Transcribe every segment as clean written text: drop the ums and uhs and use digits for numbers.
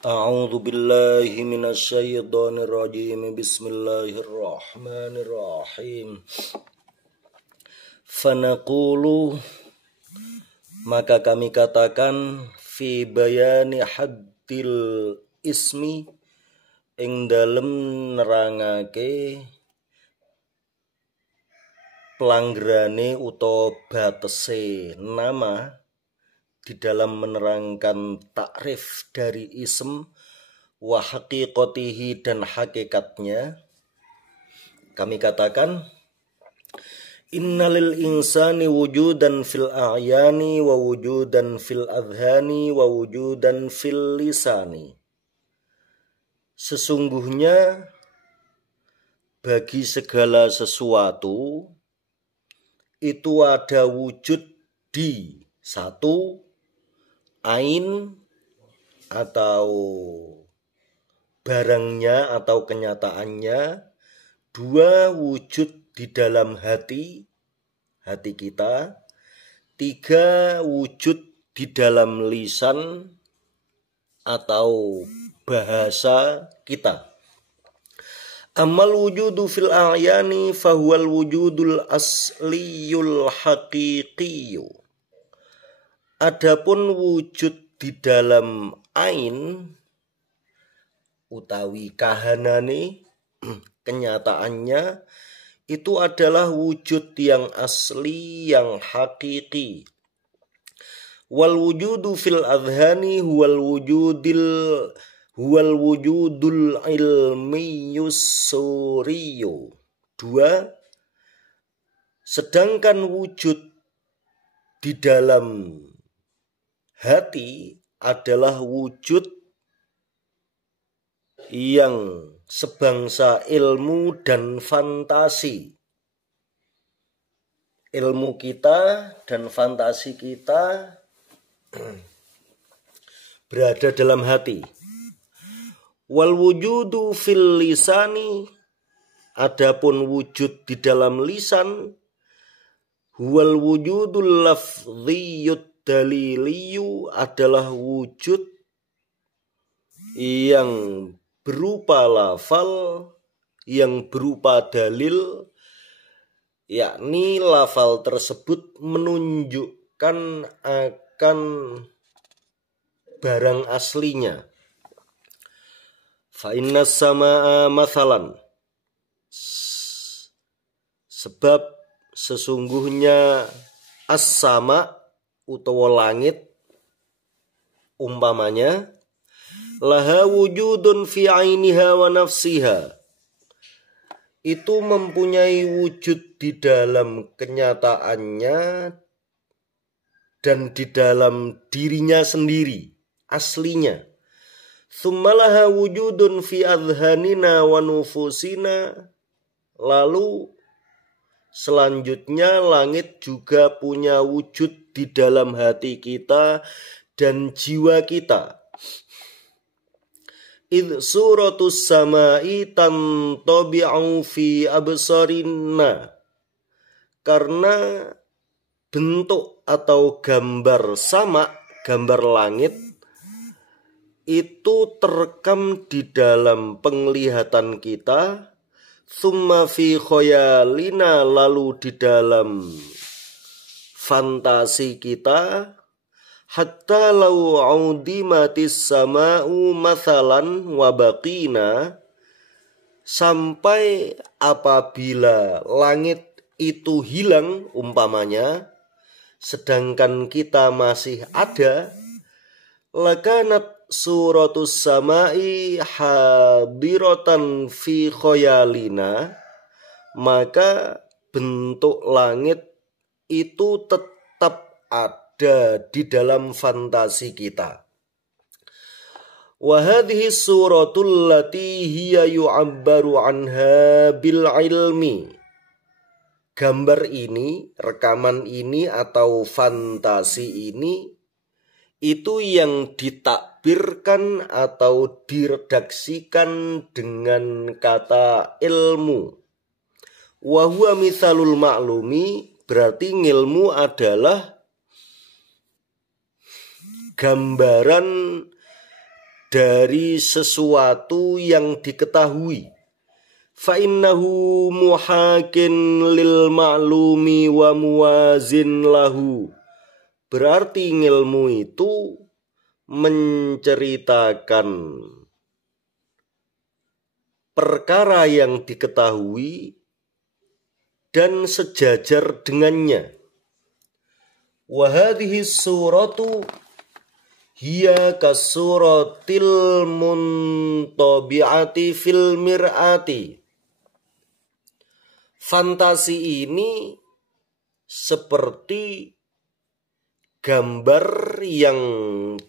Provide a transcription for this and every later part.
A'udzu billahi minasyaitonir rajim. Bismillahirrahmanirrahim. Fanaqulu, maka kami katakan, fi bayani haddil ismi, ing dalem nerangake pelanggerane utawa batese nama, di dalam menerangkan takrif dari ism wa haqiqatihi, dan hakikatnya. Kami katakan, innalil insani wujudan fil a'yani wa wujudan fil adhani wa wujudan fil lisani. Sesungguhnya bagi segala sesuatu itu ada wujud di satu, ain atau barangnya atau kenyataannya, dua, wujud di dalam hati kita, tiga, wujud di dalam lisan atau bahasa kita. Amal wujudu fil a'yani fahuwal wujudul asliyul haqiqiyyu. Adapun wujud di dalam ain utawi kahanane, kenyataannya, itu adalah wujud yang asli, yang hakiki. Wal wujudu fil adhani huwal wujudul ilmiyus suriyu. Dua, sedangkan wujud di dalam hati adalah wujud yang sebangsa ilmu dan fantasi. Ilmu kita dan fantasi kita berada dalam hati. Wal wujudu fil lisani, adapun wujud di dalam lisan, huwal wujudul lafdhiyut daliliyu, adalah wujud yang berupa lafal, yang berupa dalil, yakni lafal tersebut menunjukkan akan barang aslinya. Fa inna samaa mathalan, sebab sesungguhnya as-sama utawa langit umpamanya, laha wujudun fi ainiha wa nafsiha, itu mempunyai wujud di dalam kenyataannya dan di dalam dirinya sendiri, aslinya. Tsumma laha wujudun fi adhanina wa nufusina, lalu selanjutnya langit juga punya wujud di dalam hati kita dan jiwa kita. Idh suratus samai tantabi'u fi absarina, karena bentuk atau gambar sama, gambar langit, itu terekam di dalam penglihatan kita. Tsumma fi khayalina, lalu di dalam fantasi kita. Hatta lau audimatis sama'u mathalan wa baqina, sampai apabila langit itu hilang umpamanya, sedangkan kita masih ada, lakanat suratus sama'i hadiratan fi khayalina, maka bentuk langit itu tetap ada di dalam fantasi kita. Wa hadhihi suratul lati hiya yu'abbaru anha bil ilmi, gambar ini, rekaman ini atau fantasi ini, itu yang ditakbirkan atau diredaksikan dengan kata ilmu. Wa huwa mithalul ma'lumi, berarti ilmu adalah gambaran dari sesuatu yang diketahui. Fa innahu muhakin lil ma'lumi wa muwazin lahu. Berarti ilmu itu menceritakan perkara yang diketahui dan sejajar dengannya. Wa hadhihi suratu hiya kasuratil muntabi'ati fil mir'ati. Fantasi ini seperti gambar yang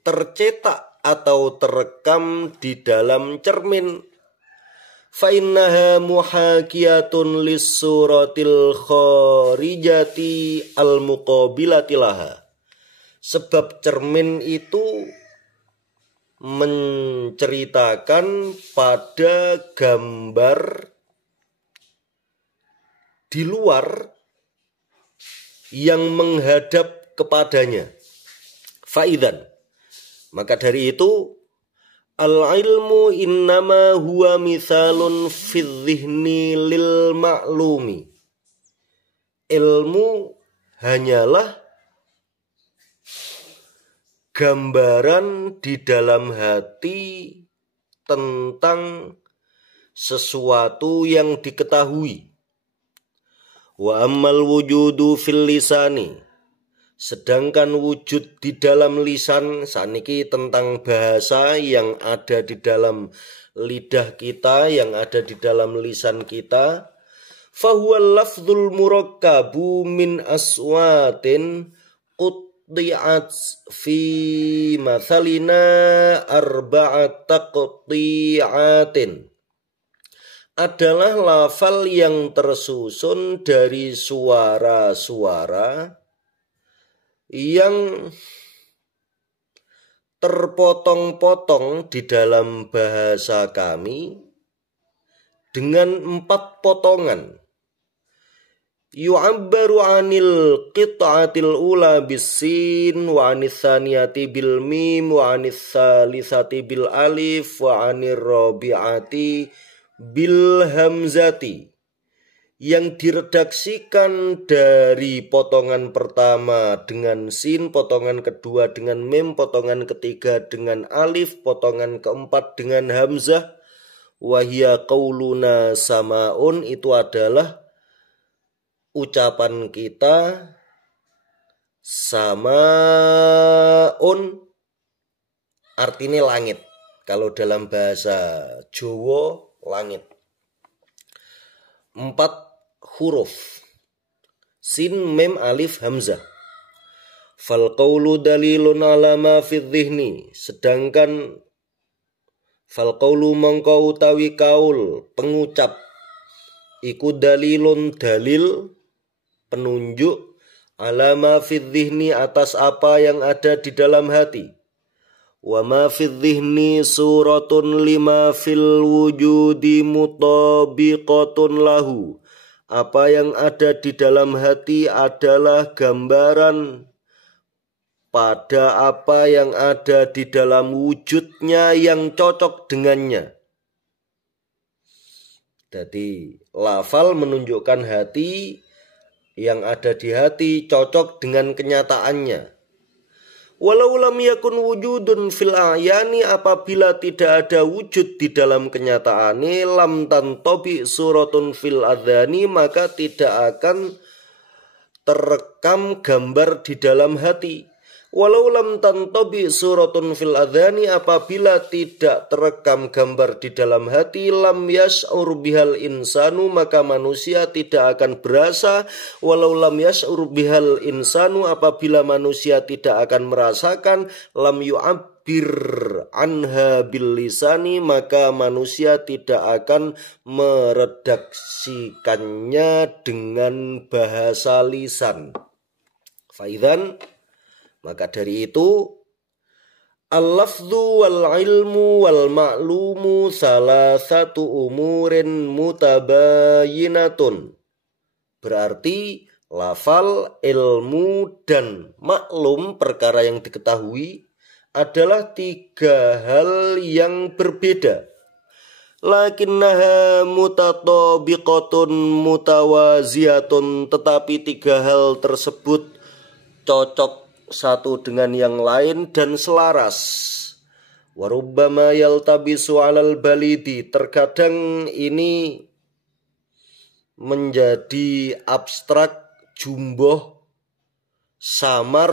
tercetak atau terekam di dalam cermin. Fa innaha muhakiyatun lis-suratil kharijati al-muqabilati laha. Sebab cermin itu menceritakan pada gambar di luar yang menghadap kepadanya. Faidan, maka dari itu al-ilmu innama huwa mithalun fid dhihni lil ma'lumi. Ilmu hanyalah gambaran di dalam hati tentang sesuatu yang diketahui. Wa ammal wujudu fil lisani, sedangkan wujud di dalam lisan, saniki tentang bahasa yang ada di dalam lidah kita, yang ada di dalam lisan kita. Fahuwal lafzul murakkabu min aswatin qutti'at fi mathalina arba'at taqti'atin. Adalah lafal yang tersusun dari suara-suara yang terpotong-potong di dalam bahasa kami dengan 4 potongan. Yu'abbaru 'anil qit'atil ula bisin wa 'anis tsaniyati bil mim wa 'anis tsalisati bil alif wa 'anir rabi'ati bil hamzati, yang diredaksikan dari potongan pertama dengan sin, potongan kedua dengan mim, potongan ketiga dengan alif, potongan keempat dengan hamzah. Wahia qauluna samaun, itu adalah ucapan kita samaun, artinya langit. Kalau dalam bahasa Jawa, langit. 4 huruf, sin, mim, alif, hamzah. Fal qawlu dalilun ala ma fi dhihni, sedangkan fal qawlu mongko utawi kaul, pengucap, iku dalilun dalil, penunjuk, ala ma fi dhihni, atas apa yang ada di dalam hati. Wa ma fi dhihni suratun lima fil wujudi mutabiqatun lahu. Apa yang ada di dalam hati adalah gambaran pada apa yang ada di dalam wujudnya yang cocok dengannya. Jadi lafal menunjukkan hati, yang ada di hati cocok dengan kenyataannya. Walau lam yakun wujudun fil a'yani, apabila tidak ada wujud di dalam kenyataannya, lam tantobi suratun fil adhani, maka tidak akan terekam gambar di dalam hati. Walau lam tantobi suratun fil adhani, apabila tidak terekam gambar di dalam hati, lam yas'ur bihal insanu, maka manusia tidak akan berasa. Walau lam yas'ur bihal insanu, apabila manusia tidak akan merasakan, lam yu'abbir anha bil lisani, maka manusia tidak akan meredaksikannya dengan bahasa lisan. Faidhan, maka dari itu al-lafdhu wal ilmu wal ma'lumu salah satu umurin mutabayinatun. Berarti lafal, ilmu, dan maklum, perkara yang diketahui, adalah tiga hal yang berbeda. Lakinnaha mutatabiqatun mutawaziyatun, tetapi tiga hal tersebut cocok satu dengan yang lain dan selaras. Warubbama yaltabisu 'alal balidi, terkadang ini menjadi abstrak, jumboh, samar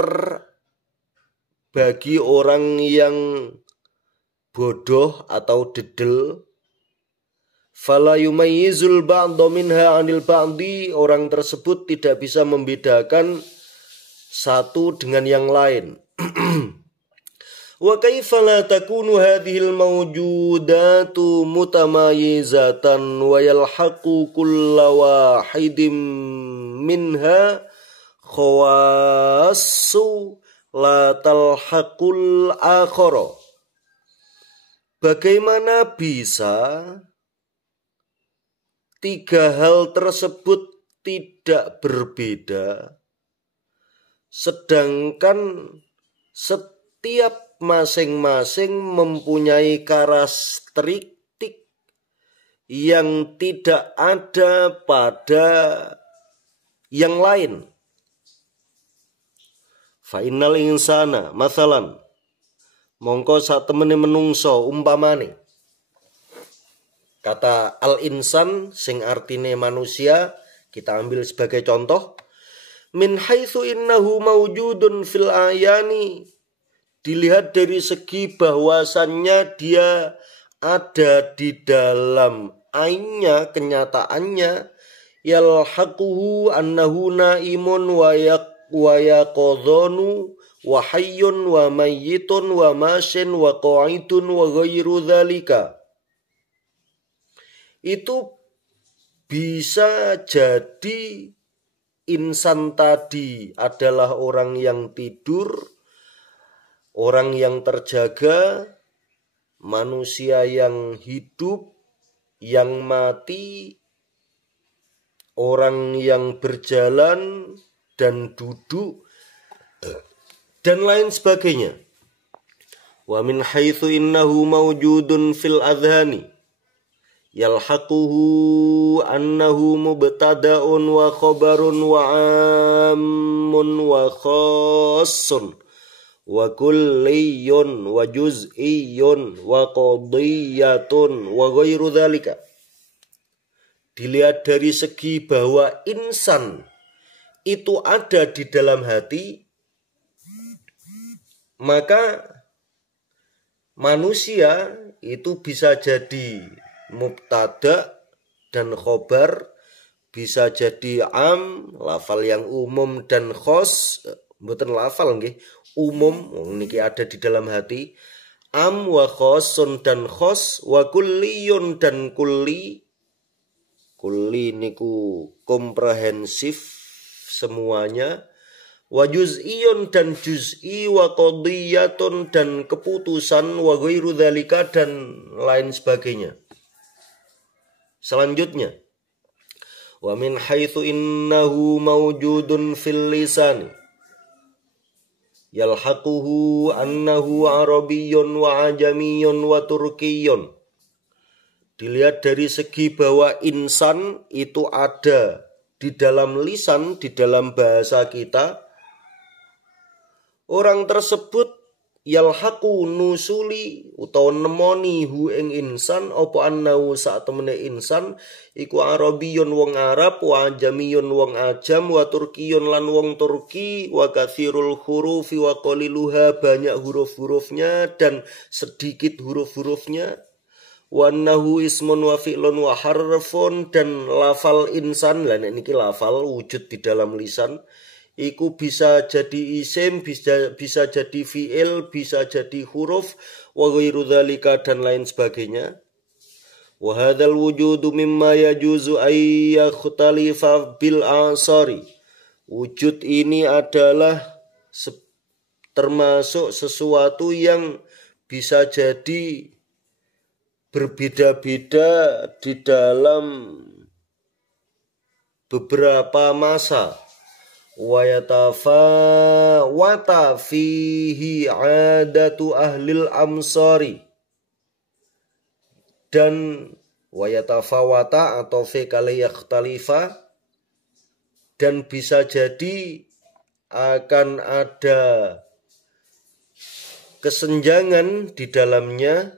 bagi orang yang bodoh atau dedel. Fala yumayyizul ba'dha minha 'anil ba'di, orang tersebut tidak bisa membedakan satu dengan yang lain. Wa kaifa la takunu hadhil mawjudatu mutamayyizatan wa yalhaqu kulla wahidin minha khawassu la talhaqul akhara. Bagaimana bisa tiga hal tersebut tidak berbeda, sedangkan setiap masing-masing mempunyai karakteristik yang tidak ada pada yang lain. Fa innal insana masalan, mongko sak temene menungso umpamane. Kata al-insan sing artine manusia kita ambil sebagai contoh. Min haitsu innahu mawjudun fil ayani, dilihat dari segi bahwasannya dia ada di dalam ainnya, kenyataannya. Yalhaquhu annahu naimun wa yaqadhanu wa hayyun wa mayyitun wa masyin wa qa'idun wa ghairu dzalika. Itu bisa jadi insan tadi adalah orang yang tidur, orang yang terjaga, manusia yang hidup, yang mati, orang yang berjalan dan duduk, dan lain sebagainya. Wa min haitsu innahu mawjudun fil adhani, yalhaquhu annahu mubtada'un wa khabarun wa ammun wa khassun wa kulliyun wa juz'iyyun wa qadiyatun wa ghairu dzalika. Dilihat dari segi bahwa insan itu ada di dalam hati, maka manusia itu bisa jadi mubtada dan khobar, bisa jadi am, lafal yang umum, dan khos, mboten lafal nggih, umum niki ada di dalam hati. Am wa khosun dan khos, wa kulliyun dan kulli. Kulli niku komprehensif semuanya. Wa juz'iyun dan juz'i, wa qadiyatun dan keputusan, wa ghairu dzalika dan lain sebagainya. Selanjutnya, wa min haitsu innahu mawjudun fil lisan, yalhaquhu annahu arabiyyun wa ajamiyyun wa turkiyyun. Dilihat dari segi bahwa insan itu ada di dalam lisan, di dalam bahasa kita. Orang tersebut yalhaqu nusuli utawa nemoni hu ing insan apa annahu sak temene insan iku arabiyyun wong Arab, wa ajamiyun wong ajam, wa turkiyun lan wong Turki, wa katsirul hurufi wa qaliluha, banyak huruf-hurufnya dan sedikit huruf-hurufnya. Wa annahu ismun wa fi'lun wa harfun, dan lafal insan, lah niki lafal wujud di dalam lisan, iku bisa jadi isim, bisa jadi fi'il, bisa jadi huruf, wa ghairu dzalika dan lain sebagainya. Wa hadzal wujudu mimma yajuzu ay yakhtalifa bil asari. Wujud ini adalah termasuk sesuatu yang bisa jadi berbeda-beda di dalam beberapa masa. wa yatafawata fihi adatu ahlil amsari, dan wa yatafawata atau fi kali yakhtalifa, dan bisa jadi akan ada kesenjangan di dalamnya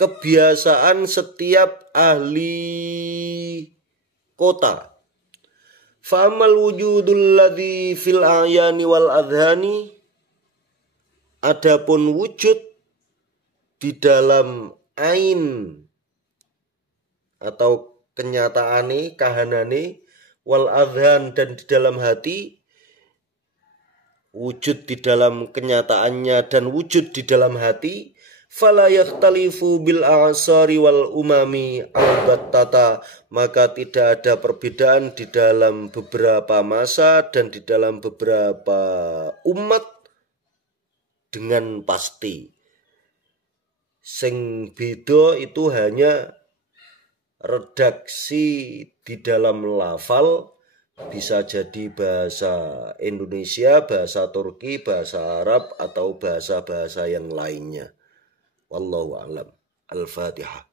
kebiasaan setiap ahli kota. Fa'amal wujudul ladzi fil a'yani wal adhani, adapun wujud di dalam ain atau kenyataane, kahanane, wal adhan dan di dalam hati, wujud di dalam kenyataannya dan wujud di dalam hati, fala yakhtalifu bil a'sari wal umami albattata, maka tidak ada perbedaan di dalam beberapa masa dan di dalam beberapa umat dengan pasti. Sing beda itu hanya redaksi di dalam lafal, bisa jadi bahasa Indonesia, bahasa Turki, bahasa Arab, atau bahasa-bahasa yang lainnya. Wallahu a'lam. Al-Fatihah.